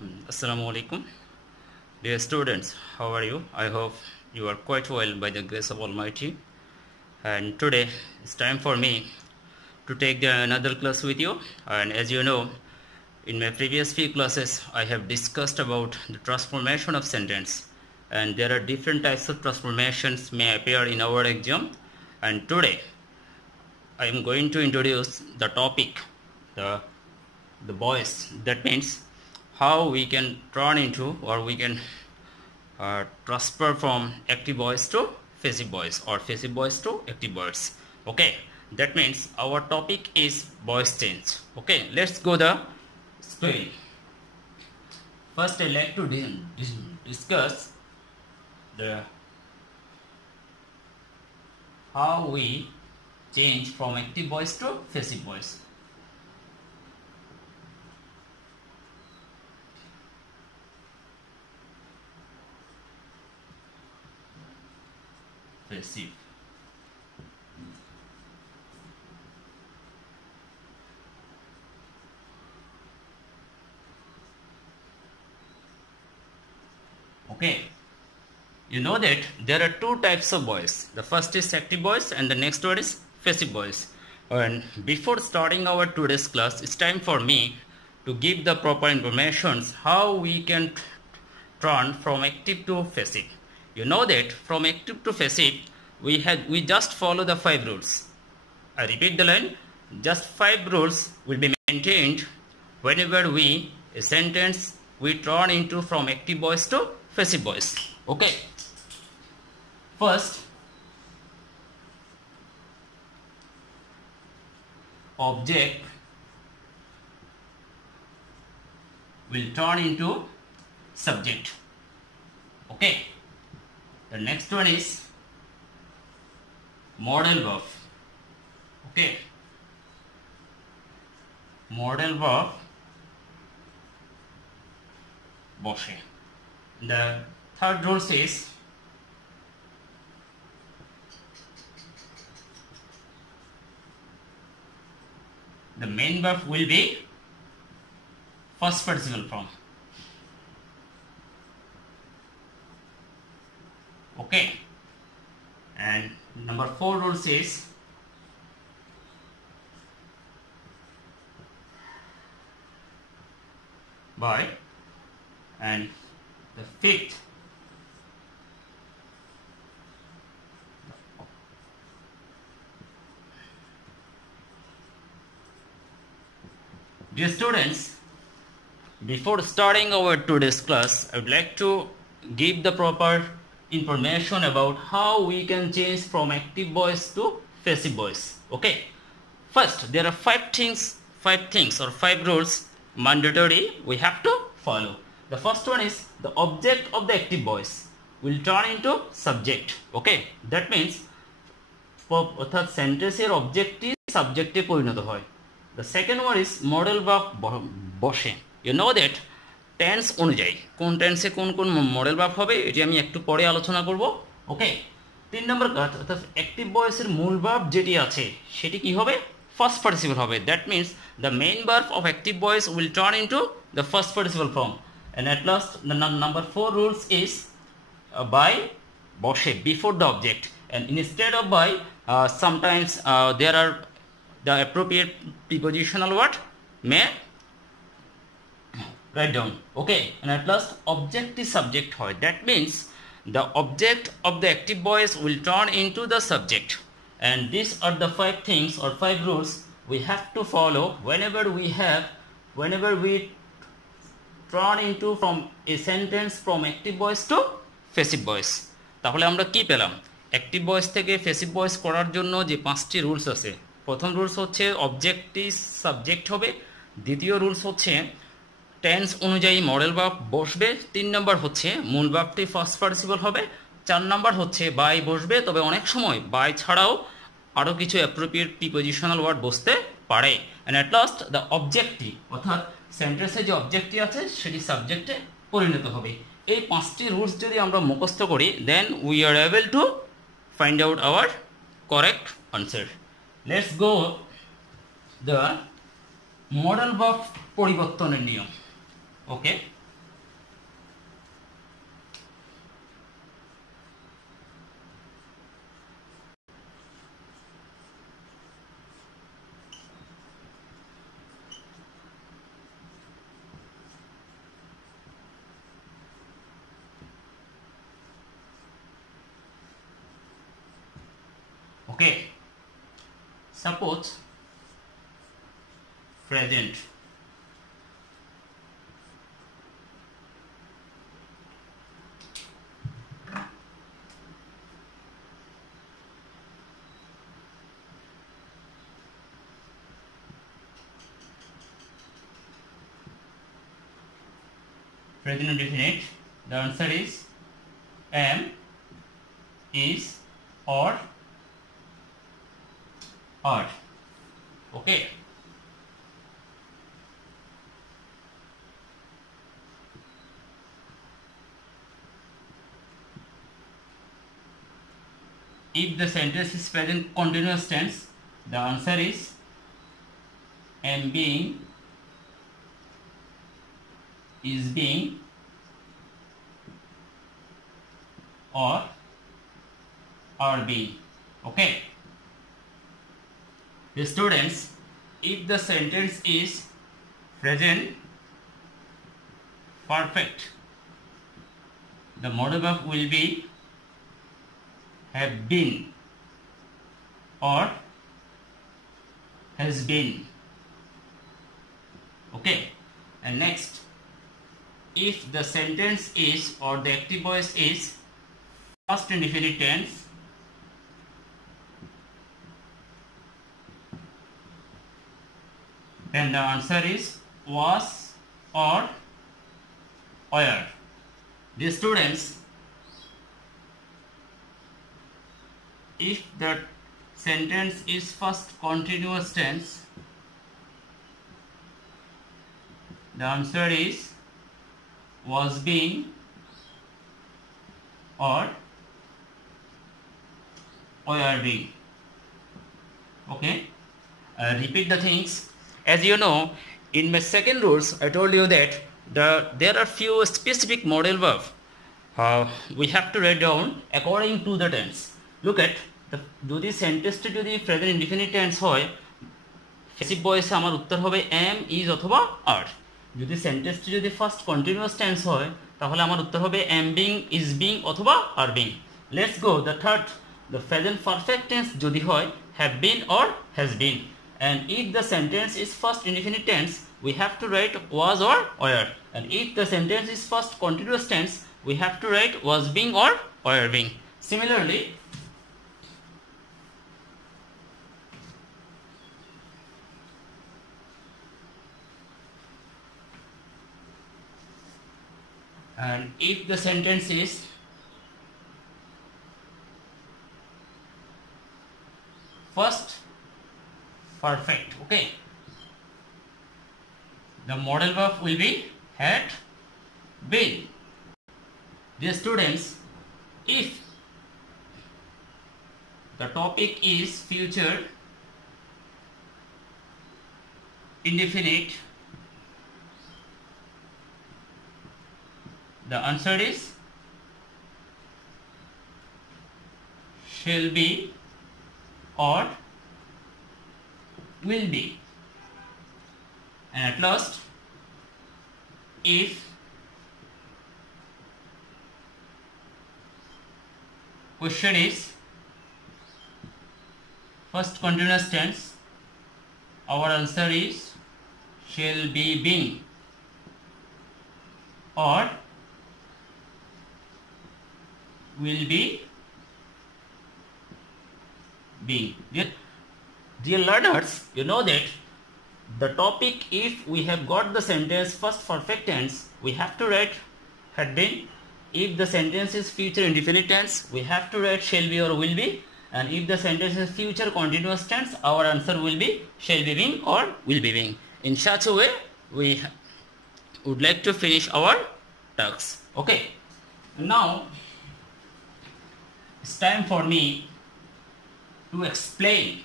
Assalamu alaikum. Dear students, how are you? I hope you are quite well by the grace of Almighty. And today it's time for me to take another class with you. And as you know, in my previous few classes, I have discussed about the transformation of sentence. And there are different types of transformations may appear in our exam. And today, I am going to introduce the topic, the voice. That means how we can turn into, or we can transfer from active voice to passive voice, or passive voice to active voice. Okay, that means our topic is voice change. Okay, let's go the story. First, I like to discuss the how we change from active voice to passive voice. Passive. Okay, you know that there are two types of voice. The first is active voice and the next one is passive voice. And before starting our today's class, it's time for me to give the proper information how we can turn from active to passive. You know that from active to passive, we just follow the 5 rules. I repeat the line, just 5 rules will be maintained whenever a sentence we turn into from active voice to passive voice. Okay. First, object will turn into subject. Okay. The next one is modal verb. Okay. Modal verb বসে. The third rule says the main verb will be first participle form. Okay, and number 4 rule says by, and the 5th dear students, before starting our today's class, I would like to give the proper information about how we can change from active voice to passive voice. Okay, first there are 5 things or 5 rules mandatory we have to follow. The first one is the object of the active voice will turn into subject. Okay, that means অর্থাৎ সেন্টেন্সের অবজেক্টই সাবজেক্টে পরিণত হয়. The second one is modal verb বসে. You know that tense অনুযায়ী কোন টেন্সে কোন কোন মডেল ভার্ব হবে এটি আমি একটু পরে আলোচনা করব. ওকে, 3 নম্বর কাজ, অর্থাৎ অ্যাক্টিভ ভয়েসের মূল ভার্ব যেটি আছে সেটি কি হবে? ফার্স্ট পার্টিসিপল হবে. That means the main verb of active voice will turn into the first participle form. And at last, the number 4 rules is by বসে before the object, and instead of by sometimes there are the appropriate prepositional word may write down. Okay, and at last object is subject hoy. That means the object of the active voice will turn into the subject, and these are the 5 things or 5 rules we have to follow whenever we turn into from a sentence from active voice to passive voice. তাহলে আমরা কি পেলাম? Active voice থেকে passive voice করার জন্য যে 5টি রুলস আছে, প্রথম রুলস হচ্ছে অবজেক্টটি সাবজেক্ট হবে, দ্বিতীয় রুলস হচ্ছে টেন্স অনুযায়ী মডেল ভার্ব বসবে, 3 নম্বর হচ্ছে মূল ভার্বটি ফার্স্ট পার্টিসিপল হবে, 4 নম্বর হচ্ছে বাই বসবে, তবে অনেক সময় বাই ছাড়াও আরও কিছু অ্যাপ্রোপ্রিয়েট প্রিপোজিশনাল ওয়ার্ড বসতে পারে, অ্যান্ড অ্যাট লাস্ট দ্য অবজেক্টটি অর্থাৎ সেন্টেন্সে যে অবজেক্টটি আছে সেটি সাবজেক্টে পরিণত হবে. এই 5টি রুলস যদি আমরা মুখস্থ করি, then we are able to find out our correct answer. Let's go the modal verb পরিবর্তনের নিয়ম. ওকে, Okay, suppose present. Present indefinite. The answer is am, is, or are. Okay. If the sentence is present continuous tense, the answer is am being, is being, or are being. Okay. The students, if the sentence is present perfect, the modal verb will be have been or has been. Okay. And next, if the sentence is or the active voice is past indefinite tense, then the answer is was or were. The students, if the sentence is first continuous tense, the answer is was being or were being. Okay. Repeat the things. As you know, in my second rules, I told you that there are few specific modal verbs we have to write down according to the tense. Look at the যদি সেন্টেন্সটি যদি present indefinite tense হয়, প্যাসিভ ভয়েসে আমার উত্তর হবে am, is অথবা are. যদি সেন্টেন্সটি যদি ফার্স্ট কন্টিনিউয়াস টেন্স হয়, তাহলে আমার উত্তর হবে am being, is being অথবা are being. Let's go the third. The present perfect tense যদি হয় have been or has been. And if the sentence is first indefinite tense, we have to write was or were. And if the sentence is first continuous tense, we have to write was being or were being. Similarly, and if the sentence is first perfect, okay, the modal verb will be had been. Dear students, if the topic is future indefinite, the answer is shall be or will be. And at last, if question is first continuous tense, our answer is shall be being or will be being. Dear learners, you know that the topic, if we have got the sentence first perfect tense, we have to write had been. If the sentence is future indefinite tense, we have to write shall be or will be. And if the sentence is future continuous tense, our answer will be shall be being or will be being. In such a way, we would like to finish our tasks. Okay. Now, it's time for me to explain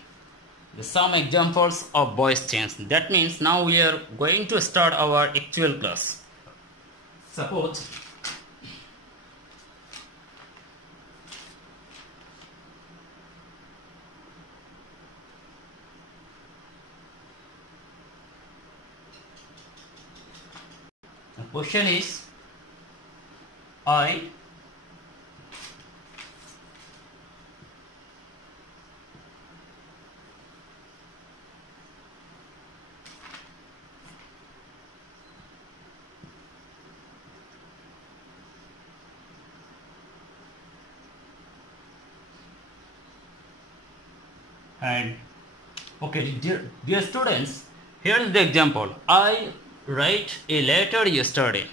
some examples of voice change. That means now we are going to start our actual class. Suppose the question is, I And okay, dear students, here is the example. I write a letter yesterday.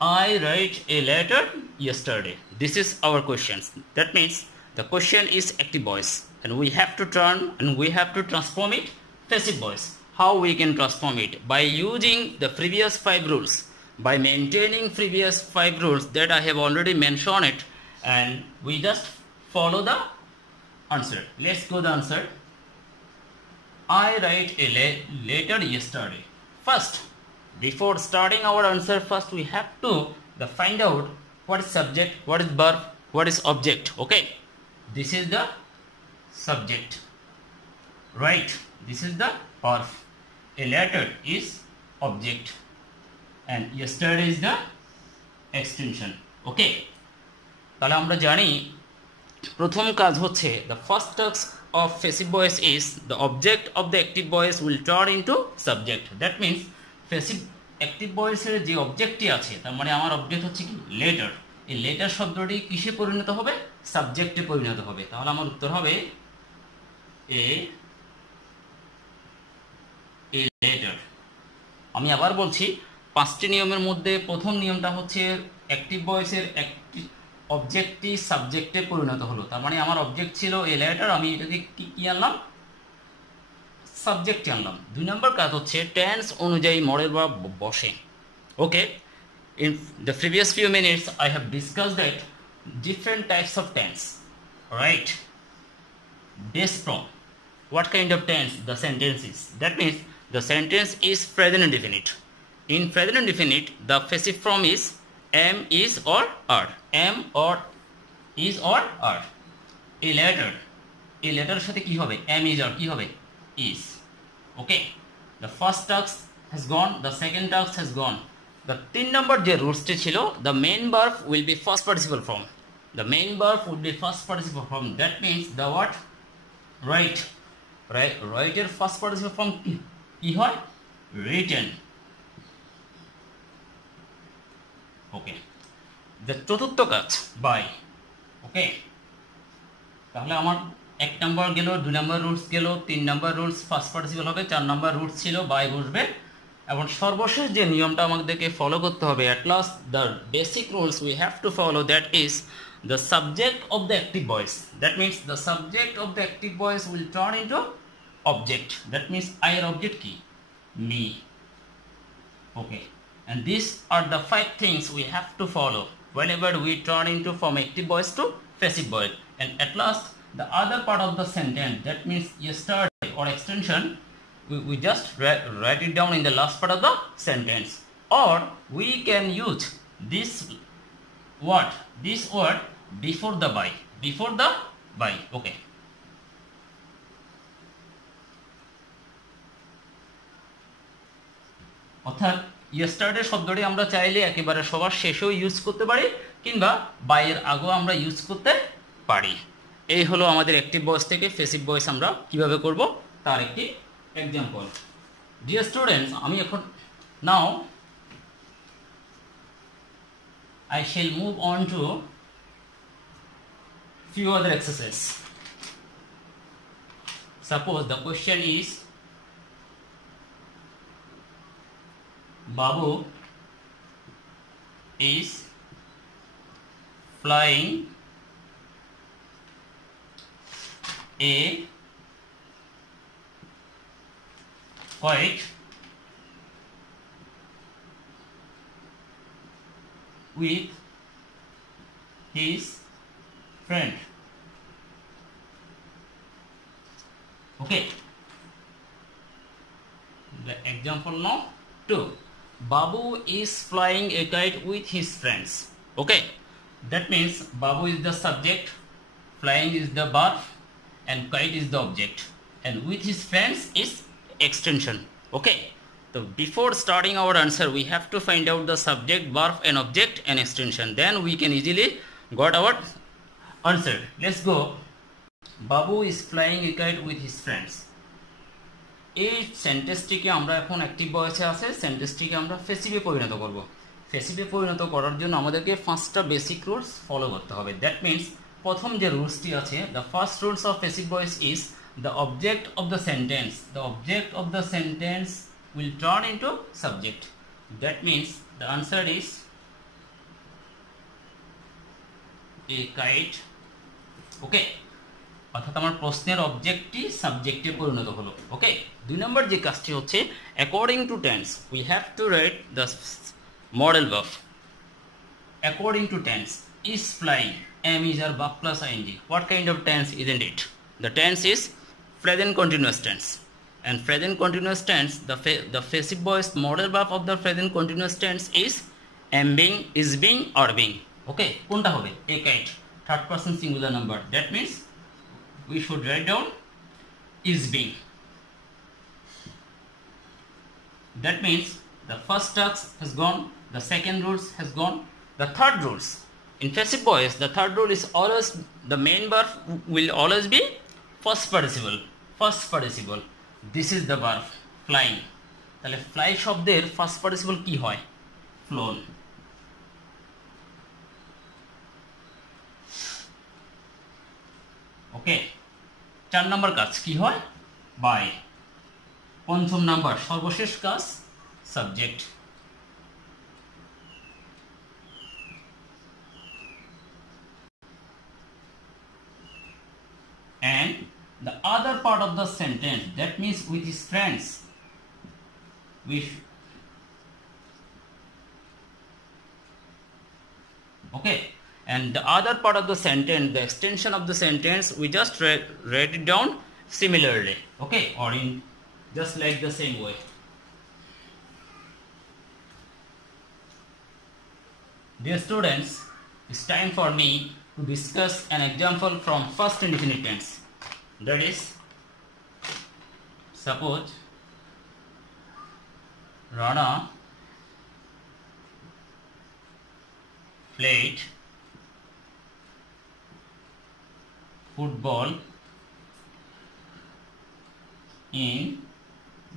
I write a letter yesterday. This is our questions. That means the question is active voice, and we have to turn and we have to transform it passive voice. How we can transform it? By using the previous 5 rules, by maintaining previous 5 rules that I have already mentioned it, and we just follow the answer. Let's go the answer. I write a letter yesterday. First, before starting our answer, first we have to find out what is subject, what is verb, what is object. Okay, this is the subject, right? This is the verb. A letter is object, and yesterday is the extension. Okay, তাহলে আমরা জানি প্রথম কাজ হচ্ছে the first task of passive voice is the object of the active voice will turn into subject. That means passive active voice এর যে অবজেক্টটি আছে, তার মানে আমার অবজেক্ট হচ্ছে কি লেটার। এই লেটার শব্দটি কিসে পরিণত হবে? সাবজেক্টে পরিণত হবে। তাহলে আমার উত্তর হবে এ লেটার। আমি আবার বলছি, 5টি নিয়মের মধ্যে প্রথম নিয়মটা হচ্ছে অ্যাক্টিভ ভয়েসের একটি অবজেক্টটি সাবজেক্টে পরিণত হলো। তার মানে আমার অবজেক্ট ছিল এ লেটার, আমি এটাকে কি আনলাম? সাবজেক্ট আনলাম। 2 নম্বর কাজ হচ্ছে টেন্স অনুযায়ী মডেল বা বসে। ওকে, in the previous few minutes I have discussed that different types of tense, right? Based from what kind of tense the sentence is. That means the sentence is present indefinite. In present indefinite, the passive form is am, is or are. Am or is or are. A letter সাথে কি হবে? Am, is or কি হবে? Is. Okay, the first task has gone, the second task has gone. The 3 number যে রুলসটি ছিল, the main verb will be first participle form. The main verb would be first participle form. That means the what? Write এর first participle form কি হয়? Written. Okay, the চতুর্থ কাজ by. Okay, তাহলে আমার 1 নাম্বার গেল, 2 নাম্বার রুলস গেল, 3 number rules first participle হবে, 4 নাম্বার রুলস ছিল বাই বসবে, এবং সর্বশেষ যে নিয়মটা আমাদেরকে ফলো করতে হবে, at last the basic rules we have to follow, that is the subject of the active voice. That means the subject of the active voice will turn into object. That means I এর object কি? Me. Okay, and these are the 5 things we have to follow whenever we turn into from active voice to passive voice. And at last the other part of the sentence, that means yesterday or extension, we just write it down in the last part of the sentence, or we can use this word before the by. Okay, অর্থাৎ yesterday শব্দটি আমরা চাইলে একেবারে সবার শেষেও ইউজ করতে পারি, কিংবা বাই এর আগেও আমরা ইউজ করতে পারি। এই হলো আমাদের অ্যাক্টিভ ভয়েস থেকে প্যাসিভ ভয়েস আমরা কিভাবে করব তার একটি এক্সাম্পল। ডিয়ার স্টুডেন্টস, আমি এখন নাও I shall move on to few other exercises. Suppose the question is, Babu is flying a kite with his friend. Okay, the example now 2. Babu is flying a kite with his friends. Okay, that means Babu is the subject, flying is the verb, and kite is the object, and with his friends is extension. Okay, so before starting our answer we have to find out the subject, verb and object and extension, then we can easily got our answer. Let's go. Babu is flying a kite with his friends. এই সেন্টেন্সটিকে আমরা এখন অ্যাক্টিভ ভয়েসে আছে, সেন্টেন্সটিকে আমরা প্যাসিভে পরিণত করব। প্যাসিভে পরিণত করার জন্য আমাদেরকে 5টা বেসিক রুলস ফলো করতে হবে। দ্যাট মিন্স প্রথম যে রুলসটি আছে, the first rules of passive voice is the object of the sentence will turn into subject. That means the answer is a kite. Okay, অর্থাৎ আমার প্রশ্নের অবজেক্টটি সাবজেক্টে পরিণত হলো। ওকে, 2 নম্বর যে কাজটি হচ্ছে according to tense we have to write the modal verb. According to tense, is flying, am is or verb plus ing. What kind of tense isn't it? The tense is present continuous tense, and present continuous tense, the passive voice model verb of the present continuous tense is am being, is being, or being. Okay, কোনটা হবে? A kite, third person singular number. That means we should write down is being. That means the first task has gone, the second rules has gone, the third rules. In passive voice, the third rule is always the main verb will always be first participle. First participle. This is the verb flying. তাহলে fly শব্দের first participle কি হয়? Flown. ওকে, 4 নম্বর কাজ কি হয়? by. 5 নম্বর সর্বশেষ কাজ subject. And the other part of the sentence, that means with his friends, okay, and the other part of the sentence, the extension of the sentence, we just write it down similarly, okay, or in just like the same way. Dear students, it's time for me to discuss an example from first indefinite tense. That is, suppose Rana played football in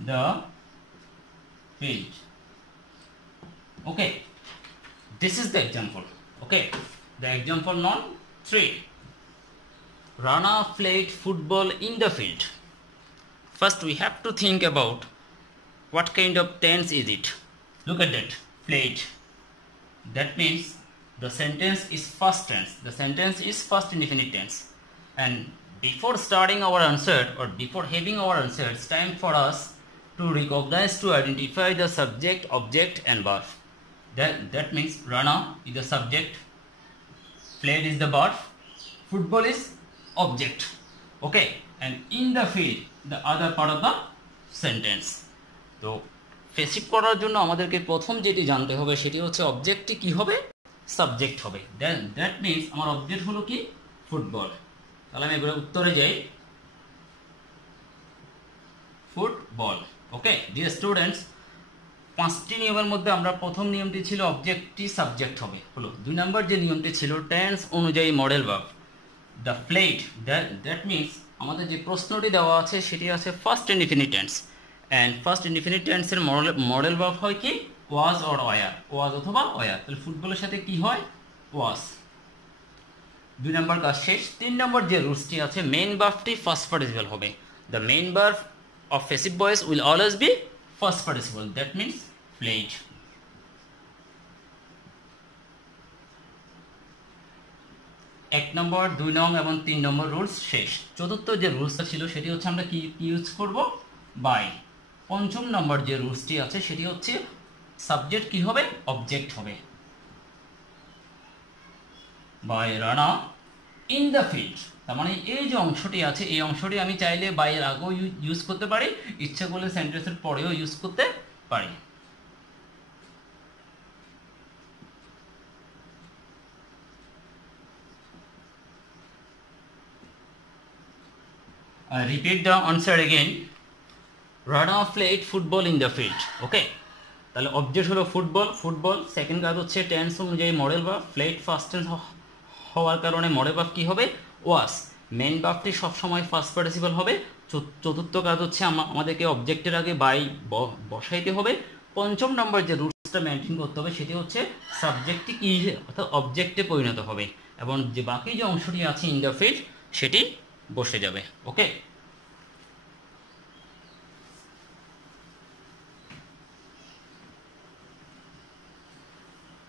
the field. Okay, this is the example. Okay, the example non 3. Rana played football in the field. First we have to think about what kind of tense is it. Look at that, played. That means the sentence is first tense. The sentence is first indefinite tense. And before starting our answer, or before having our answer, it's time for us to recognize, to identify the subject, object and verb. That means Rana is the subject, played is the verb, football is object. Okay, and in the field, the other part of the sentence. তো পেসিভ করার জন্য আমাদেরকে প্রথম যেটি জানতে হবে সেটি হচ্ছে অবজেক্টটি কি হবে? সাবজেক্ট হবে। দ্যাট মিন্স আমার অবজেক্ট হলো কি? ফুটবল। তাহলে আমি এবারে উত্তরে যাই, ফুটবল। ওকে ডিয়ার স্টুডেন্টস, 5টি নিয়মের মধ্যে আমরা প্রথম নিয়মটি ছিল অবজেক্টটি সাবজেক্ট হবে হলো। 2 নম্বর যে নিয়মটি ছিল টেন্স অনুযায়ী modal verb, the played, that means আমাদের যে প্রশ্নটি দেওয়া আছে সেটি আছে first indefinite tense, and first indefinite টেন্সের মডেল ভার্ব হয় কি? ওয়াজ অর ওয়ার, ওয়াজ অথবা ওয়ার। তাহলে ফুটবলের সাথে কি হয়? ওয়াজ। 2 নম্বর কাজ শেষ। 3 নম্বর যে রুলসটি আছে, মেইন ভার্বটি ফার্স্ট পার্টিসিপল হবে। The main verb of passive voice will always be first participle, that means played. 1 নম্বর, 2 নং এবং 3 নম্বর রুলস শেষ। চতুর্থ যে রুলসটা ছিল সেটি হচ্ছে আমরা কি ইউজ করব? বাই। 5ম নম্বর যে রুলসটি আছে সেটি হচ্ছে সাবজেক্ট কি হবে? অবজেক্ট হবে। By Rana in the field, তার মানে এই যে অংশটি আছে এই অংশটি আমি চাইলে বাইয়ের আগেও ইউজ করতে পারি, ইচ্ছা করলে সেন্টেন্সের পরেও ইউজ করতে পারি। I repeat the answer again. Rana played football in the field. Okay, তাহলে অবজেক্ট হলো ফুটবল, ফুটবল। সেকেন্ড কাজ হচ্ছে টেন্স অনুযায়ী modal verb, played first tense হওয়ার কারণে মডেল ভার্ব কি হবে? ওয়াজ। মেইন ভার্বটি সবসময় ফার্স্ট পার্টিসিপল হবে। চতুর্থ কাজ হচ্ছে আমাদেরকে অবজেক্টের আগে বাই বসাইতে হবে। 5ম নম্বর যে রুলসটা মেনটেন করতে হবে সেটি হচ্ছে সাবজেক্টটি কি অর্থাৎ অবজেক্টে পরিণত হবে এবং যে বাকি যে অংশটি আছে ইন দ্য ফিল্ড সেটি বসে যাবে। ওকে,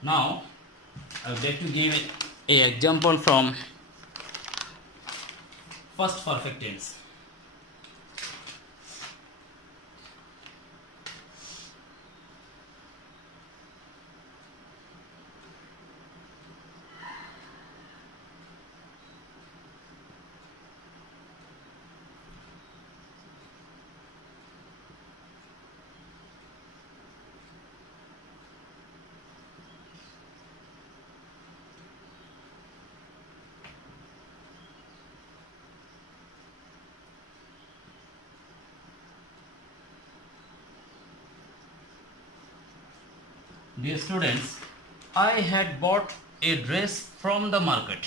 Now I would like to give a example from first perfect tense. Dear students, I had bought a dress from the market.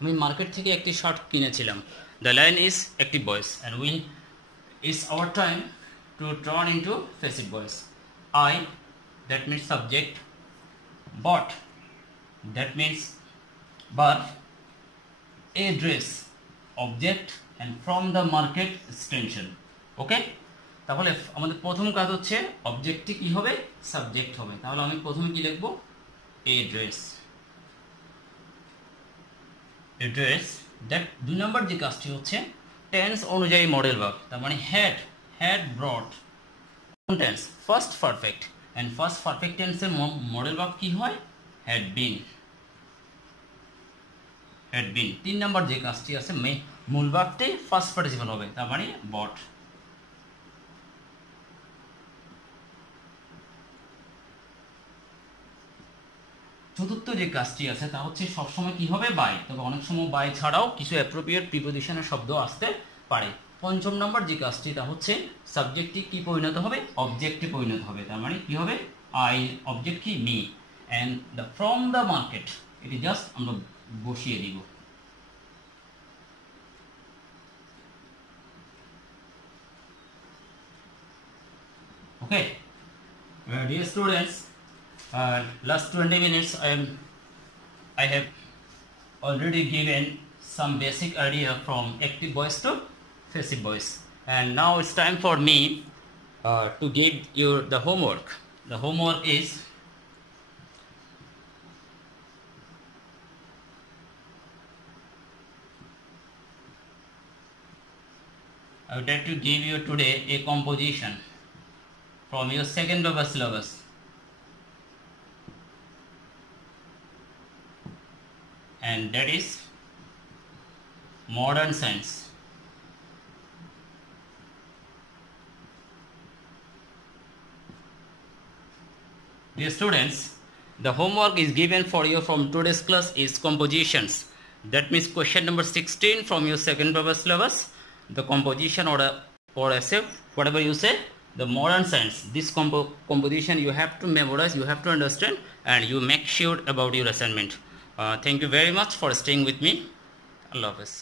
আমি মার্কেট থেকে একটি শার্ট কিনেছিলাম. The line is active voice and it's our time to turn into passive voice. I, that means subject. Bought, that means verb. A dress, object, and from the market extension. Okay? তাহলে আমাদের প্রথম কাজ হচ্ছে অবজেক্টটি কি হবে, সাবজেক্ট হবে. তাহলে আমি প্রথমে কি লিখব, এ ড্রেস. এ ড্রেস. দ্যাট দুই নম্বর যে কাজটি হচ্ছে টেন্স অনুযায়ী মডেল ভার্ব. তার মানে had brought tense first perfect, and first perfect টেন্সের মডেল ভার্ব কি হয়, হ্যাড বিন. তিন নম্বর যে কাজটি আছে মূল ভার্বটি ফার্স্ট পার্টিসিপল হবে, তার মানে বট. চতুর্থ যে কাজটি আছে তা হচ্ছে সবসময় কি হবে, বাই. তবে অনেক সময় বাই ছাড়াও কিছু অ্যাপ্রোপ্রিয়েট প্রিপোজিশনের শব্দ আসতে পারে. পঞ্চম নম্বর যে কাজটি তা হচ্ছে সাবজেক্টটি কি পরিণত হবে, অবজেক্টে পরিণত হবে. তার মানে কি হবে, আই, অবজেক্ট কি me, and the from the market এটি জাস্ট আমরা বসিয়ে দিব. Okay, dear students, last 20 minutes I have already given some basic idea from active voice to passive voice, and now it's time for me to give you the homework. The homework is I would like to give you today a composition from your second paper syllabus. And that is modern science. Dear students, the homework is given for you from today's class is compositions. That means question number 16 from your second paper syllabus. The composition or essay, whatever you say, the modern science. This composition you have to memorize, you have to understand, and you make sure about your assignment. Thank you very much for staying with me. Allah Hafiz.